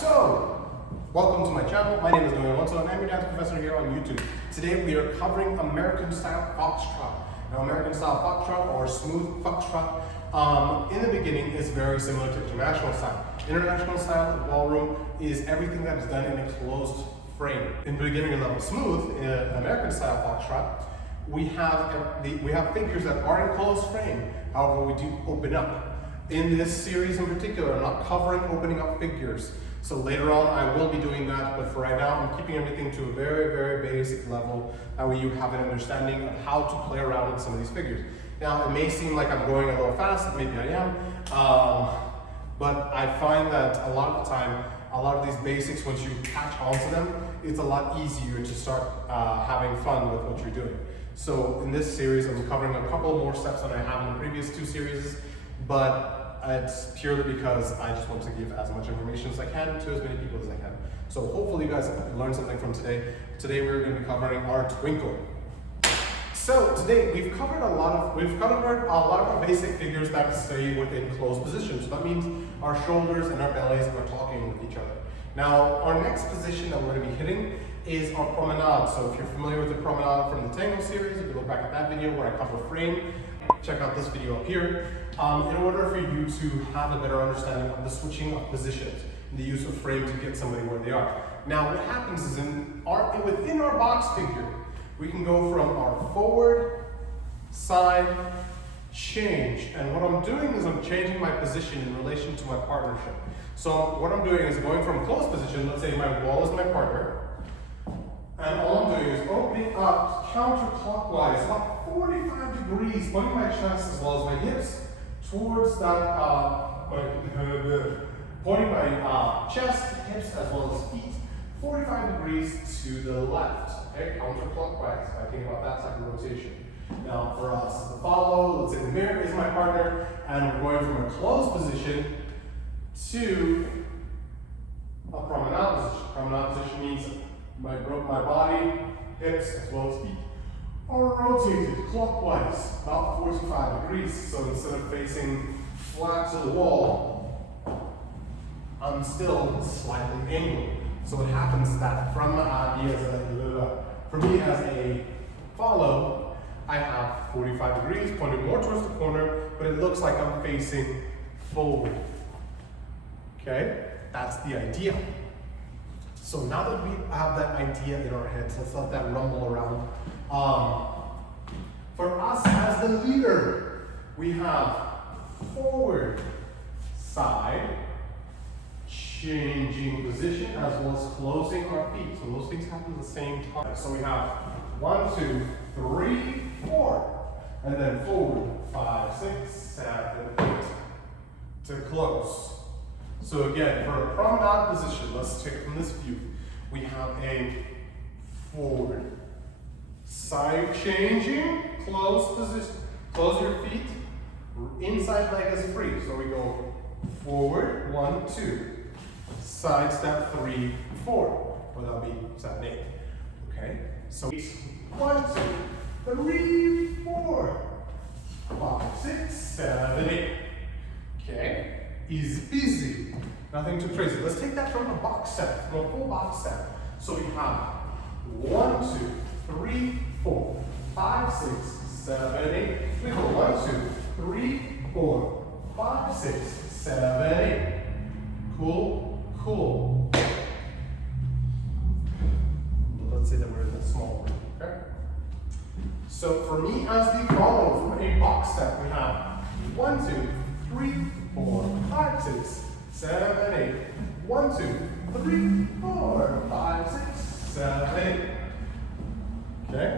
So, welcome to my channel. My name is Noe Alonzo and I'm your dance professor here on YouTube. Today we are covering American style foxtrot. Now, American style foxtrot or smooth foxtrot in the beginning is very similar to international style. International style of ballroom is everything that is done in a closed frame. In beginner level smooth, in American style foxtrot, we have figures that are in closed frame. However, we do open up. In this series in particular, I'm not covering opening up figures. So later on, I will be doing that, but for right now, I'm keeping everything to a very, very basic level. That way you have an understanding of how to play around with some of these figures. Now, it may seem like I'm going a little fast, maybe I am, but I find that a lot of the time, a lot of these basics, once you catch onto them, it's a lot easier to start having fun with what you're doing. So in this series, I'm covering a couple more steps than I have in the previous two series, but it's purely because I just want to give as much information as I can to as many people as I can. So hopefully you guys learned something from today. Today we're going to be covering our twinkle. So today we've covered a lot of basic figures that stay within closed positions. So that means our shoulders and our bellies are talking with each other. Now our next position that we're going to be hitting is our promenade. So if you're familiar with the promenade from the tango series, if you look back at that video where I cover frame, check out this video up here. In order for you to have a better understanding of the switching of positions, the use of frame to get somebody where they are. Now what happens is within our box figure, we can go from our forward, side, change. And what I'm doing is I'm changing my position in relation to my partnership. So what I'm doing is going from closed position, let's say my wall is my partner, and all I'm doing is opening up counterclockwise, about 45 degrees, pointing my chest as well as my hips towards that, pointing my chest, hips as well as feet, 45 degrees to the left, okay, counterclockwise. If I think about that type of rotation. Now for us to follow, let's say the mirror is my partner, and we're going from a closed position to a promenade position. Promenade position means my body, hips, as well as feet are rotated clockwise, about 45 degrees. So instead of facing flat to the wall, I'm still slightly angled. So what happens is that for me as a follow, I have 45 degrees pointed more towards the corner, but it looks like I'm facing forward. Okay, that's the idea. So now that we have that idea in our heads, let's let that rumble around. For us as the leader, we have forward, side, changing position, as well as closing our feet. So those things happen at the same time. So we have 1, 2, 3, 4, and then forward, 5, 6, 7, 8, to close. So again, for a promenade position, let's take it from this view. We have a forward, side changing, close position, close your feet, inside leg is free. So we go forward, 1, 2, side step 3, 4, or that'll be 7, 8. Okay, so 1, 2, 3, 4, 5, 6, 7, 8. Okay. Easy peasy, nothing too crazy. Let's take that from a box set, from a full box set. So we have 1, 2, 3, 4, 5, 6, 7, 8. We go 1, 2, 3, 4, 5, 6, 7, 8. Cool, cool. Let's say that we're in a small room, okay? So for me as the follow from a box set, we have 1, 2, 3, 4, 5, 6, 7, 8. 1, 2, 3, 4, 5, 6, 7, 8. Okay?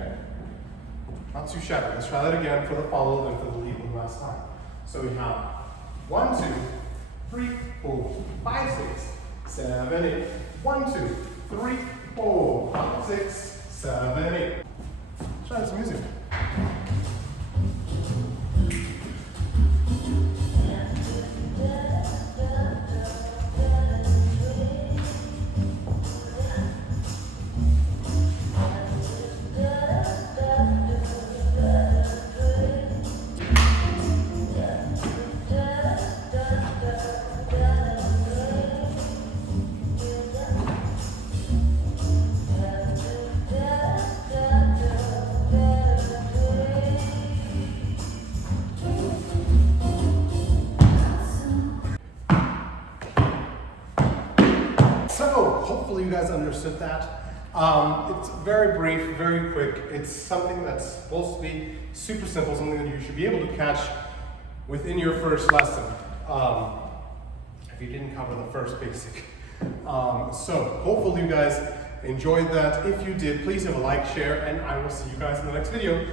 Not too shabby. Let's try that again for the follow, then for the lead one last time. So we have 1, 2, 3, 4, 5, 6, 7, 8. 1, 2, 3, 4, 5, 6, 7, 8. Let's try some music. guys understood that. It's very brief, very quick. It's something that's supposed to be super simple, something that you should be able to catch within your first lesson. If you didn't cover the first basic. So hopefully you guys enjoyed that. If you did, please have a like, share, and I will see you guys in the next video.